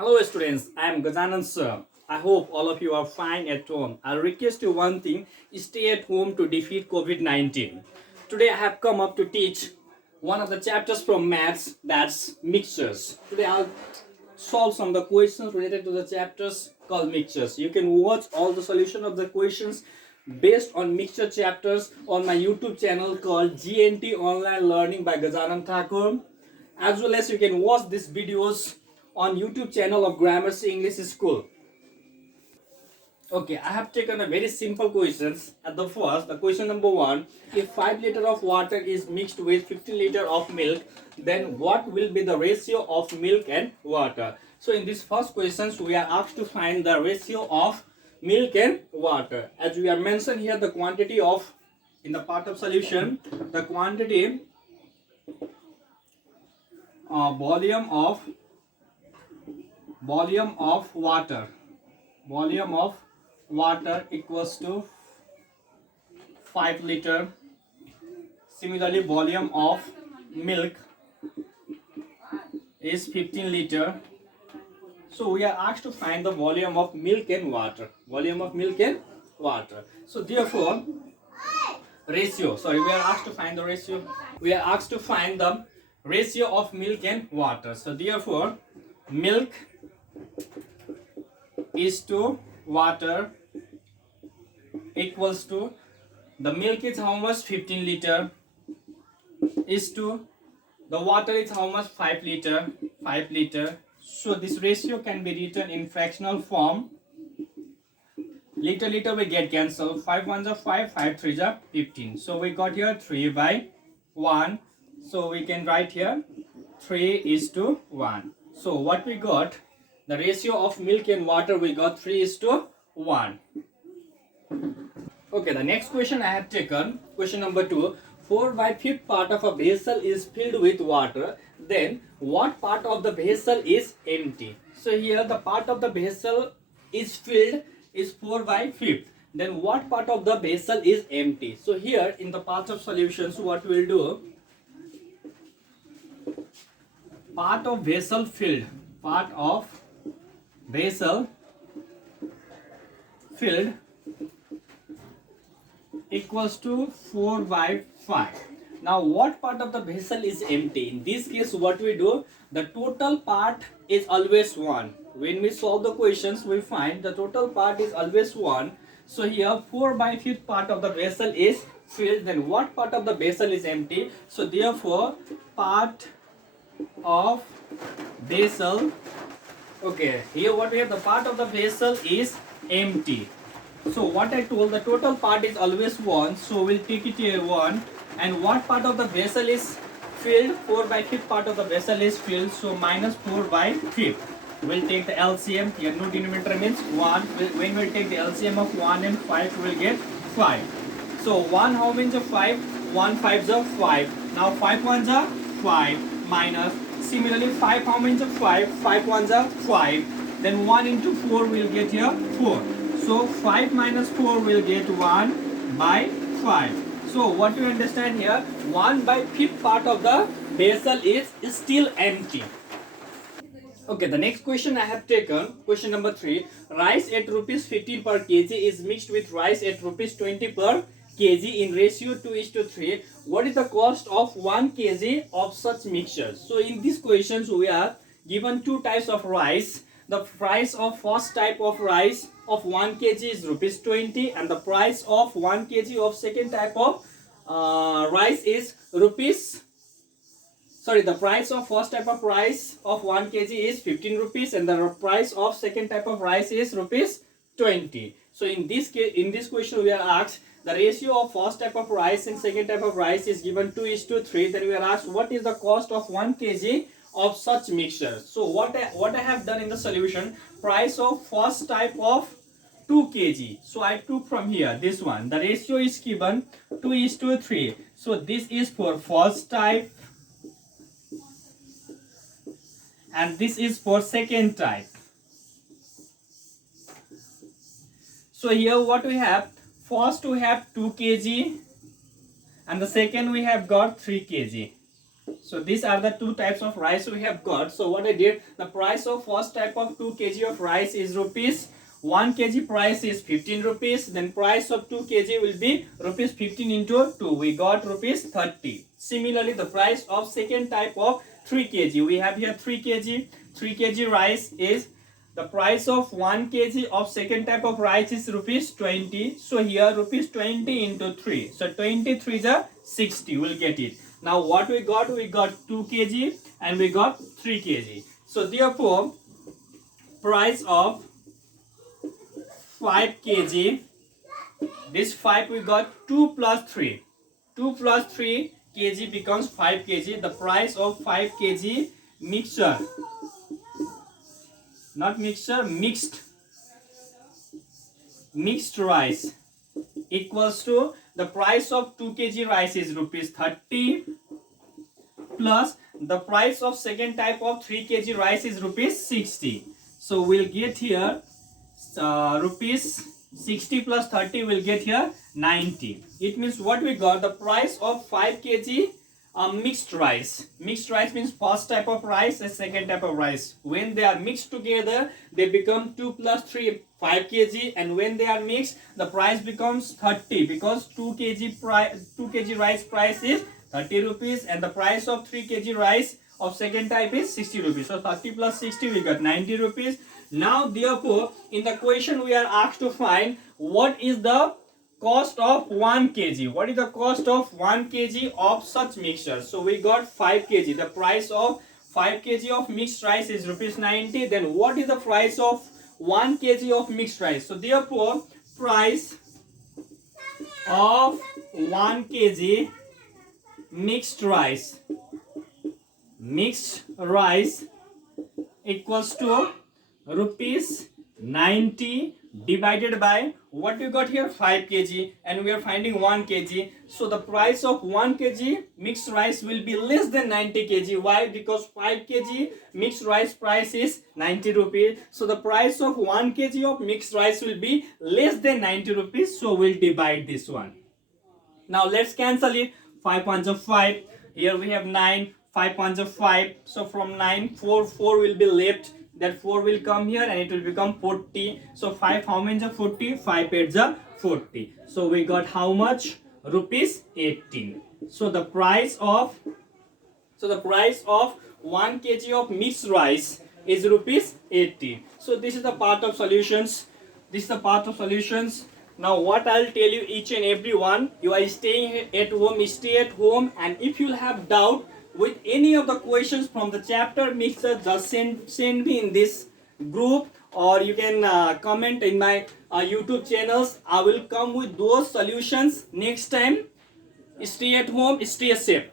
Hello students, I am Gajanan sir. I hope all of you are fine at home. I'll request you one thing, stay at home to defeat COVID-19. Today I have come up to teach one of the chapters from maths, that's mixtures. Today I'll solve some of the questions related to the chapters called mixtures. You can watch all the solution of the questions based on mixture chapters on my YouTube channel called GNT Online Learning by Gajanan Thakur, as well as you can watch these videos on YouTube channel of Gramercy English School. Okay, I have taken a very simple questions. At the first, the question number 1, if 5 liter of water is mixed with 15 liter of milk, then what will be the ratio of milk and water? So in this first questions, we are asked to find the ratio of milk and water. As we are mentioned here, the quantity of, in the part of solution, the quantity volume of water equals to 5 liter. Similarly, volume of milk is 15 liter. So we are asked to find the volume of milk and water. So therefore, we are asked to find the ratio. We are asked to find the ratio of milk and water. So therefore, milk is to water equals to, the milk is how much, 15 liter, is to the water is how much, 5 liter. So this ratio can be written in fractional form. Liter will get cancelled. 5 ones are 5, 5 threes are 15. So we got here 3 by 1. So we can write here 3:1. So what we got, the ratio of milk and water, we got 3:1. Okay, the next question I have taken, question number 2. 4/5 part of a vessel is filled with water, then what part of the vessel is empty? So here the part of the vessel is filled is 4/5. Then what part of the vessel is empty? So here in the part of solutions, what we will do, part of vessel filled equals to 4/5. Now what part of the vessel is empty? In this case, what we do, the total part is always 1. When we solve the questions, we find the total part is always 1. So here 4/5 part of the vessel is filled, then what part of the vessel is empty? So therefore, part of vessel, okay, here what we have, the part of the vessel is empty. So what I told, the total part is always 1, so we'll take it here 1. And what part of the vessel is filled? 4/5 part of the vessel is filled, so minus 4/5. We'll take the LCM here, no denominator means 1. When we'll take the LCM of 1 and 5, we'll get 5. So 1 how many is 5? 1 5s are 5. Now 5 ones are 5 minus, similarly 5 how many is 5? 5 ones are 5. Then 1 into 4 will get here 4. So 5 minus 4 will get 1/5. So what you understand here, 1/5 part of the vessel is still empty. Okay, the next question I have taken, question number 3. Rice at rupees 15 per kg is mixed with rice at rupees 20 per kg in ratio 2:3. What is the cost of 1 kg of such mixtures? So in these questions, we are given two types of rice. The price of first type of rice of 1 kg is rupees 20, and the price of 1 kg of second type of rice is the price of first type of rice of 1 kg is 15 rupees, and the price of second type of rice is rupees 20. So in this case, in this question, we are asked the ratio of first type of rice and second type of rice is given 2:3. Then we are asked what is the cost of 1 kg of such mixture. So what I have done in the solution, price of first type of 2 kg. So I took from here this one. The ratio is given 2:3. So this is for first type and this is for second type. So here what we have, first we have 2 kg and the second we have got 3 kg. So these are the two types of rice we have got. So what I did, the price of first type of 2 kg of rice is rupees. 1 kg price is 15 rupees. Then price of 2 kg will be rupees 15 into 2. We got rupees 30. Similarly, the price of second type of 3 kg. We have here 3 kg. 3 kg rice is the price of 1 kg of second type of rice is rupees 20. So here rupees 20 into 3. So 23 is a 60. We'll get it. Now what we got? We got 2 kg and we got 3 kg. So therefore, price of 5 kg. This 5 we got 2 plus 3. 2 plus 3 kg becomes 5 kg. The price of 5 kg mixture. Not mixture, mixed rice equals to the price of 2 kg rice is rupees 30 plus the price of second type of 3 kg rice is rupees 60. So we'll get here rupees 60 plus 30 will get here 90. It means what we got, the price of 5 kg mixed rice. Mixed rice means first type of rice and second type of rice. When they are mixed together, they become 2 plus 3, 5 kg, and when they are mixed, the price becomes 30 because 2 kg rice price is 30 rupees and the price of 3 kg rice of second type is 60 rupees. So 30 plus 60 we got 90 rupees. Now therefore, in the question we are asked to find what is the cost of 1 kg. What is the cost of 1 kg of such mixture? So we got 5 kg. The price of 5 kg of mixed rice is rupees 90. Then what is the price of 1 kg of mixed rice? So therefore, price of 1 kg mixed rice equals to rupees 90 divided by what we got here, 5 kg, and we are finding 1 kg. So the price of 1 kg mixed rice will be less than 90 kg. Why? Because 5 kg mixed rice price is 90 rupees. So the price of 1 kg of mixed rice will be less than 90 rupees. So we'll divide this one. Now let's cancel it. 5 ones are 5. Here we have 9. 5 ones are 5. So from 9, 4 will be left. That 4 will come here and it will become 40. So 5 how many are 40? 5 8s are 40. So we got how much? Rupees 18. So the price of 1 kg of mixed rice is rupees 80. So this is the part of solutions. Now what I'll tell you each and every one, you are staying at home, stay at home, and if you'll have doubt with any of the questions from the chapter mixture, just send me in this group, or you can comment in my YouTube channels. I will come with those solutions next time. Stay at home, stay safe.